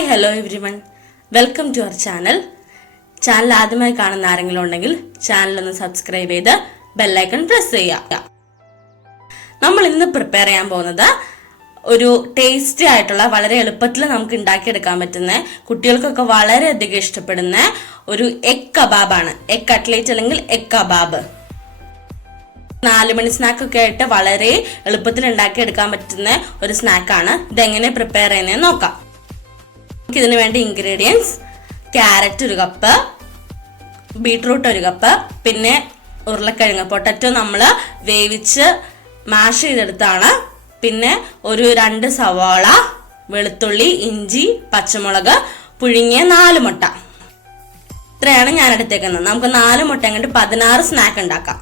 Hi hello everyone, welcome to our channel. Channel ആദ്യമായി കാണുന്ന ആരെങ്കിലും ഉണ്ടെങ്കിൽ ചാനലൊന്ന് സബ്സ്ക്രൈബ് ചെയ്ത് ബെല്ലൈക്കൺ പ്രസ് ചെയ്യുക. നമ്മൾ ഇന്ന് പ്രിപ്പയർ ചെയ്യാൻ പോകുന്നത് ഒരു ടേസ്റ്റി ആയിട്ടുള്ള വളരെ എളുപ്പത്തിൽ നമുക്ക് ഉണ്ടാക്കിയെടുക്കാൻ പറ്റുന്ന കുട്ടികൾക്കൊക്കെ വളരെയധികം ഇഷ്ടപ്പെടുന്ന ഒരു എഗ് കബാബാണ്. എഗ് കട്ട്ലേറ്റ് അല്ലെങ്കിൽ എഗ് കബാബ്. 4 മണി സ്നാക്കൊക്കെ ആയിട്ട് വളരെ എളുപ്പത്തിൽ ഉണ്ടാക്കിയെടുക്കാൻ പറ്റുന്ന ഒരു സ്നാക്കാണ്. ഇതെങ്ങനെ പ്രിപ്പയർ ചെയ്യുന്നതെന്ന് നോക്കാം. ഇതിനു വേണ്ട ingredients: carrot 1 cup, beetroot 1 cup, പിന്നെ ഉരുളക്കിഴങ്ങ് പൊട്ടറ്റോ നമ്മൾ വേവിച്ച് മാഷ് ചെയ്തെടുത്താണ്, പിന്നെ ഒരു 2 സവാള, വെളുത്തുള്ളി, ഇഞ്ചി, പച്ചമുളക്, പുഴുങ്ങിയ 4 മുട്ട. ഇത്രയാണ് ഞാൻ എടുത്തേക്കുന്നത്. നമുക്ക് 4 മുട്ട അങ്ങോട്ട് 16 സ്നാക്ക് ഉണ്ടാക്കാം.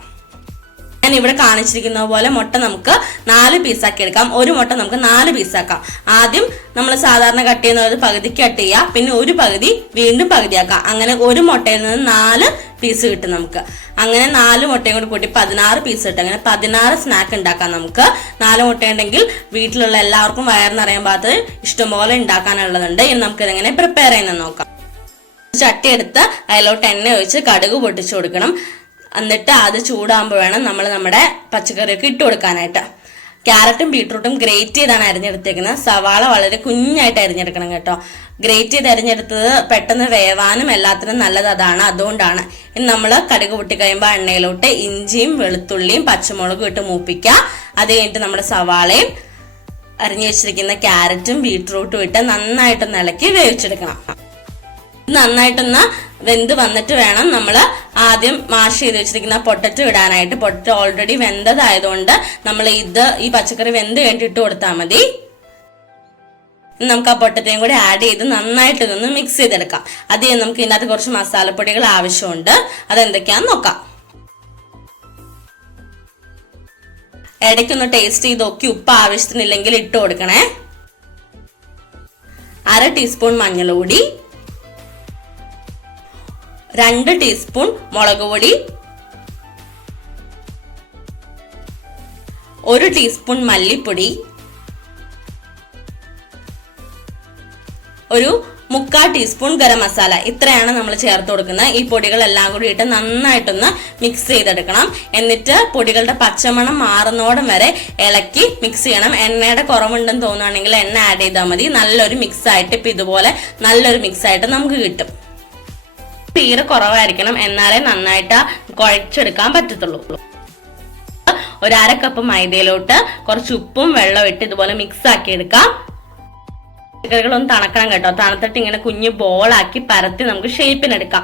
ഞാൻ ഇവിടെ കാണിച്ചിരിക്കുന്ന പോലെ മുട്ട നമുക്ക് 4 പീസാക്കി എടുക്കാം. ഒരു മുട്ട നമുക്ക് 4 പീസാക്കാം. ആദ്യം നമ്മൾ സാധാരണ കട്ട് ചെയ്യുന്നത് പകുതിക്ക് കട്ട് ചെയ്യുക, പിന്നെ ഒരു പകുതി വീണ്ടും പകുതിയാക്കാം. അങ്ങനെ ഒരു മുട്ടയിൽ നിന്ന് 4 പീസ് കിട്ടും നമുക്ക്. അങ്ങനെ 4 മുട്ടയും കൂടി കൂട്ടി 16 പീസ് കിട്ടും. അങ്ങനെ 16 സ്നാക്ക് ഉണ്ടാക്കാം നമുക്ക്. 4 മുട്ടയുണ്ടെങ്കിൽ വീട്ടിലുള്ള എല്ലാവർക്കും വയറിനറിയാൻ പാകത്ത് ഇഷ്ടംപോലെ ഉണ്ടാക്കാനുള്ളതുണ്ട്. ഇനി നമുക്ക് ഇതെങ്ങനെ പ്രിപ്പയർ ചെയ്യുന്നത് നോക്കാം. ചട്ടി എടുത്ത് അതിലോട്ട് എണ്ണ ഒഴിച്ച് കടുക് പൊട്ടിച്ചു കൊടുക്കണം. എന്നിട്ട് അത് ചൂടാകുമ്പോൾ വേണം നമ്മൾ നമ്മുടെ പച്ചക്കറിയൊക്കെ ഇട്ട് കൊടുക്കാനായിട്ട്. ക്യാരറ്റും ബീട്രൂട്ടും ഗ്രേറ്റ് ചെയ്താണ് അരിഞ്ഞെടുത്തേക്കുന്നത്. സവാള വളരെ കുഞ്ഞായിട്ട് അരിഞ്ഞെടുക്കണം കേട്ടോ. ഗ്രേറ്റ് ചെയ്ത് അരിഞ്ഞെടുത്തത് പെട്ടെന്ന് വേവാനും എല്ലാത്തിനും നല്ലത് അതാണ്, അതുകൊണ്ടാണ്. ഇനി നമ്മൾ കടുക് പൊട്ടി കഴിയുമ്പോൾ എണ്ണയിലോട്ട് ഇഞ്ചിയും വെളുത്തുള്ളിയും പച്ചമുളകും ഇട്ട് മൂപ്പിക്കുക. അത് കഴിഞ്ഞിട്ട് നമ്മുടെ സവാളയും അരിഞ്ഞു വെച്ചിരിക്കുന്ന ക്യാരറ്റും ബീട്രൂട്ടും ഇട്ട് നന്നായിട്ടൊന്ന് ഇളക്കി വേവിച്ചെടുക്കണം. നന്നായിട്ടൊന്ന് വെന്ത് വന്നിട്ട് വേണം നമ്മൾ ആദ്യം മാഷ് ചെയ്ത് വെച്ചിരിക്കുന്ന പൊട്ടറ്റോ ഇടാനായിട്ട്. പൊട്ടറ്റോ ഓൾറെഡി വെന്തതായതുകൊണ്ട് നമ്മൾ ഈ പച്ചക്കറി വെന്ത് കഴിഞ്ഞിട്ട് ഇട്ട് കൊടുത്താൽ മതി. നമുക്ക് ആ പൊട്ടറ്റോയും കൂടി ആഡ് ചെയ്ത് നന്നായിട്ട് ഇതൊന്ന് മിക്സ് ചെയ്തെടുക്കാം. അത് നമുക്ക് ഇതിനകത്ത് കുറച്ച് മസാലപ്പൊടികൾ ആവശ്യമുണ്ട്. അതെന്തൊക്കെയാന്ന് നോക്കാം. ഇടയ്ക്കൊന്ന് ടേസ്റ്റ് ചെയ്ത് നോക്കി ഉപ്പ് ആവശ്യത്തിനില്ലെങ്കിൽ ഇട്ട് കൊടുക്കണേ. 1/2 ടീസ്പൂൺ മഞ്ഞൾപ്പൊടി, 2 ടീസ്പൂൺ മുളക് പൊടി, 1 ടീസ്പൂൺ മല്ലിപ്പൊടി, 1/4 ടീസ്പൂൺ ഗരം മസാല. ഇത്രയാണ് നമ്മൾ ചേർത്ത് കൊടുക്കുന്നത്. ഈ പൊടികളെല്ലാം കൂടി ഇട്ട് നന്നായിട്ടൊന്ന് മിക്സ് ചെയ്തെടുക്കണം. എന്നിട്ട് പൊടികളുടെ പച്ചമണം മാറുന്നോടം വരെ ഇളക്കി മിക്സ് ചെയ്യണം. എണ്ണയുടെ കുറവുണ്ടെന്ന് തോന്നുകയാണെങ്കിൽ എണ്ണ ആഡ് ചെയ്താൽ മതി. നല്ലൊരു മിക്സ് ആയിട്ട് ഇപ്പൊ ഇതുപോലെ നല്ലൊരു മിക്സ് ആയിട്ട് നമുക്ക് കിട്ടും. തീരെ കുറവായിരിക്കണം, എന്നാലേ നന്നായിട്ട് കുഴച്ചെടുക്കാൻ പറ്റത്തുള്ളൂ. 1/2 കപ്പ് മൈദയിലോട്ട് കുറച്ച് ഉപ്പും വെള്ളവും ഇട്ട് ഇതുപോലെ മിക്സ് ആക്കി എടുക്കാം. പച്ചക്കറികളൊന്ന് തണക്കണം കേട്ടോ. തണുത്തിട്ട് ഇങ്ങനെ കുഞ്ഞു ബോളാക്കി പരത്തി നമുക്ക് ഷേപ്പിനെടുക്കാം.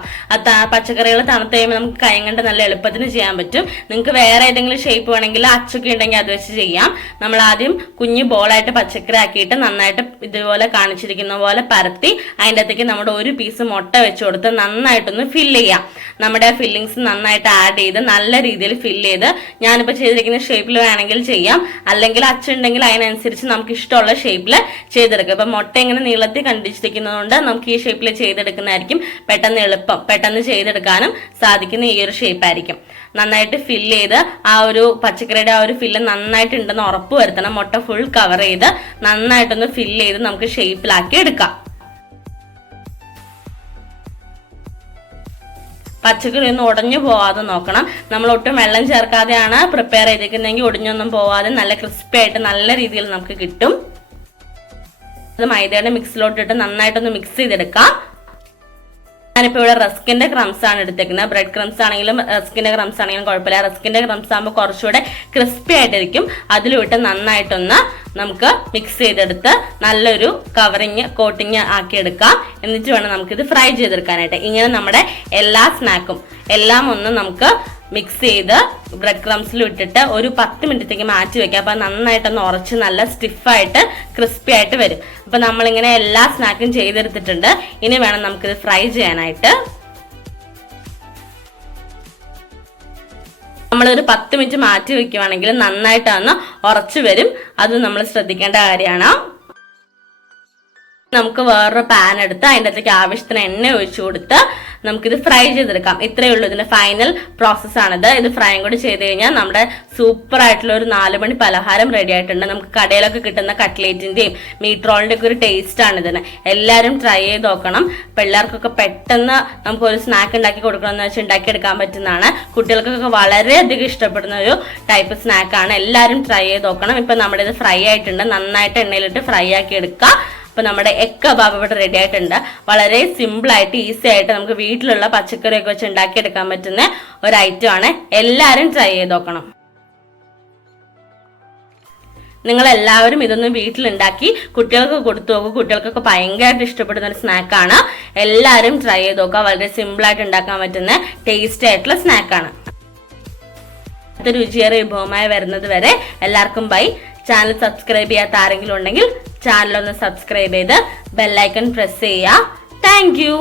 പച്ചക്കറികൾ തണുത്ത് കഴിയുമ്പോൾ നമുക്ക് കൈ കൊണ്ട് നല്ല എളുപ്പത്തിന് ചെയ്യാൻ പറ്റും. നിങ്ങൾക്ക് വേറെ ഏതെങ്കിലും ഷേപ്പ് വേണമെങ്കിൽ അച്ചൊക്കെ ഉണ്ടെങ്കിൽ അത് വെച്ച് ചെയ്യാം. നമ്മൾ ആദ്യം കുഞ്ഞു ബോളായിട്ട് പച്ചക്കറി ആക്കിയിട്ട് നന്നായിട്ട് ഇതുപോലെ കാണിച്ചിരിക്കുന്ന പോലെ പരത്തി അതിൻ്റെ അകത്തേക്ക് നമ്മുടെ 1 പീസ് മുട്ട വെച്ച് കൊടുത്ത് നന്നായിട്ടൊന്ന് ഫില്ല് ചെയ്യാം. നമ്മുടെ ഫില്ലിങ്സ് നന്നായിട്ട് ആഡ് ചെയ്ത് നല്ല രീതിയിൽ ഫില്ല് ചെയ്ത് ഞാനിപ്പോൾ ചെയ്തിരിക്കുന്ന ഷേപ്പിൽ വേണമെങ്കിൽ ചെയ്യാം, അല്ലെങ്കിൽ അച്ചുണ്ടെങ്കിൽ അതിനനുസരിച്ച് നമുക്ക് ഇഷ്ടമുള്ള ഷേപ്പിൽ ചെയ്തെടുക്കാം. ഇപ്പം മുട്ട ഇങ്ങനെ നീളത്തിൽ കണ്ടിച്ചിരിക്കുന്നതുകൊണ്ട് നമുക്ക് ഈ ഷേപ്പിൽ ചെയ്തെടുക്കുന്നതായിരിക്കും പെട്ടെന്ന് എളുപ്പം. പെട്ടെന്ന് ചെയ്തെടുക്കാനും സാധിക്കുന്ന ഈ ഒരു ഷേപ്പായിരിക്കും. നന്നായിട്ട് ഫില്ല് ചെയ്ത് ആ ഒരു പച്ചക്കറിയുടെ ആ ഒരു ഫില്ല് നന്നായിട്ട് ഉണ്ടെന്ന് ഉറപ്പ് വരുത്തണം. മുട്ട ഫുൾ കവർ ചെയ്ത് നന്നായിട്ടൊന്ന് ഫില്ല് ചെയ്ത് നമുക്ക് ഷേപ്പിലാക്കി എടുക്കാം. പച്ചക്കറി ഒന്നും ഉടഞ്ഞു പോവാതെ നോക്കണം. നമ്മൾ ഒട്ടും വെള്ളം ചേർക്കാതെയാണ് പ്രിപ്പയർ ചെയ്തിരിക്കുന്നതെങ്കിൽ ഒടിഞ്ഞൊന്നും പോവാതെ നല്ല ക്രിസ്പി ആയിട്ട് നല്ല രീതിയിൽ നമുക്ക് കിട്ടും. അത് മൈദയുടെ മിക്സിലോട്ടിട്ട് നന്നായിട്ടൊന്ന് മിക്സ് ചെയ്തെടുക്കാം. ഞാനിപ്പോൾ ഇവിടെ റസ്കിന്റെ ക്രംസ് ആണ് എടുത്തേക്കുന്നത്. ബ്രെഡ് ക്രംസ് ആണെങ്കിലും റസ്കിന്റെ ക്രംസ് ആണെങ്കിലും കുഴപ്പമില്ല. റസ്കിന്റെ ക്രംസ് ആകുമ്പോൾ കുറച്ചുകൂടെ ക്രിസ്പി ആയിട്ടിരിക്കും. അതിലിട്ട് നന്നായിട്ടൊന്ന് നമുക്ക് മിക്സ് ചെയ്തെടുത്ത് നല്ലൊരു കോട്ടിങ് ആക്കിയെടുക്കാം. എന്നിട്ട് വേണം നമുക്കിത് ഫ്രൈ ചെയ്തെടുക്കാനായിട്ട്. ഇങ്ങനെ നമ്മുടെ എല്ലാ സ്നാക്കും എല്ലാം ഒന്ന് നമുക്ക് മിക്സ് ചെയ്ത് ബ്രെഡ് ക്രംസിൽ ഇട്ടിട്ട് ഒരു 10 മിനിറ്റത്തേക്ക് മാറ്റി വെക്കാം. അപ്പൊ നന്നായിട്ടൊന്ന് ഉറച്ച് നല്ല സ്റ്റിഫായിട്ട് ക്രിസ്പി ആയിട്ട് വരും. അപ്പൊ നമ്മളിങ്ങനെ എല്ലാ സ്നാക്കും ചെയ്തെടുത്തിട്ടുണ്ട്. ഇനി വേണം നമുക്കിത് ഫ്രൈ ചെയ്യാനായിട്ട്. നമ്മളൊരു 10 മിനിറ്റ് മാറ്റി വെക്കുവാണെങ്കിൽ നന്നായിട്ടൊന്ന് ഉറച്ചു വരും. അത് നമ്മൾ ശ്രദ്ധിക്കേണ്ട കാര്യമാണ്. നമുക്ക് വേറൊരു പാൻ എടുത്ത് അതിൻ്റെ അകത്തേക്ക് ആവശ്യത്തിന് എണ്ണ ഒഴിച്ചു കൊടുത്ത് നമുക്കിത് ഫ്രൈ ചെയ്തെടുക്കാം. ഇത്രയേ ഉള്ളൂ, ഇതിന്റെ ഫൈനൽ പ്രോസസ്സാണിത്. ഇത് ഫ്രൈയും കൂടി ചെയ്ത് കഴിഞ്ഞാൽ നമ്മുടെ സൂപ്പർ ആയിട്ടുള്ള ഒരു 4 മണി പലഹാരം റെഡി ആയിട്ടുണ്ട്. നമുക്ക് കടയിലൊക്കെ കിട്ടുന്ന കട്ട്ലേറ്റിന്റെയും മീറ്റ് റോളിന്റെ ഒക്കെ ഒരു ടേസ്റ്റ് ആണ് ഇതിന്. എല്ലാവരും ട്രൈ ചെയ്ത് നോക്കണം. പിള്ളേർക്കൊക്കെ പെട്ടെന്ന് നമുക്ക് ഒരു സ്നാക്ക് ഉണ്ടാക്കി കൊടുക്കണമെന്ന് വെച്ചാൽ ഉണ്ടാക്കിയെടുക്കാൻ പറ്റുന്നതാണ്. കുട്ടികൾക്കൊക്കെ വളരെയധികം ഇഷ്ടപ്പെടുന്ന ഒരു ടൈപ്പ് സ്നാക്കാണ്. എല്ലാവരും ട്രൈ ചെയ്ത് നോക്കണം. ഇപ്പൊ നമ്മുടെ ഇത് ഫ്രൈ ആയിട്ടുണ്ട്. നന്നായിട്ട് എണ്ണയിലിട്ട് ഫ്രൈ ആക്കി എടുക്കുക. അപ്പൊ നമ്മുടെ എഗ് കബാബ് ഇവിടെ റെഡി ആയിട്ടുണ്ട്. വളരെ സിമ്പിൾ ആയിട്ട് ഈസി ആയിട്ട് നമുക്ക് വീട്ടിലുള്ള പച്ചക്കറിയൊക്കെ വെച്ച് ഉണ്ടാക്കിയെടുക്കാൻ പറ്റുന്ന ഒരു ഐറ്റം ആണ്. എല്ലാവരും ട്രൈ ചെയ്ത് നോക്കണം. നിങ്ങൾ എല്ലാവരും ഇതൊന്നും വീട്ടിലുണ്ടാക്കി കുട്ടികൾക്ക് കൊടുത്തു നോക്കും. കുട്ടികൾക്കൊക്കെ ഭയങ്കരമായിട്ട് ഇഷ്ടപ്പെടുന്ന ഒരു സ്നാക്കാണ്. എല്ലാവരും ട്രൈ ചെയ്ത് നോക്കുക. വളരെ സിമ്പിൾ ആയിട്ട് ഉണ്ടാക്കാൻ പറ്റുന്ന ടേസ്റ്റി ആയിട്ടുള്ള സ്നാക്കാണ്. അടുത്ത രുചിയേറെ വിഭവമായി വരുന്നത് വരെ എല്ലാവർക്കും ബൈ. ചാനൽ സബ്സ്ക്രൈബ് ചെയ്യാത്ത ആരെങ്കിലും ഉണ്ടെങ്കിൽ ചാനൽ ഒന്ന് സബ്സ്ക്രൈബ് ചെയ്ത് ബെല്ലൈക്കൺ പ്രസ് ചെയ്യുക. Thank you.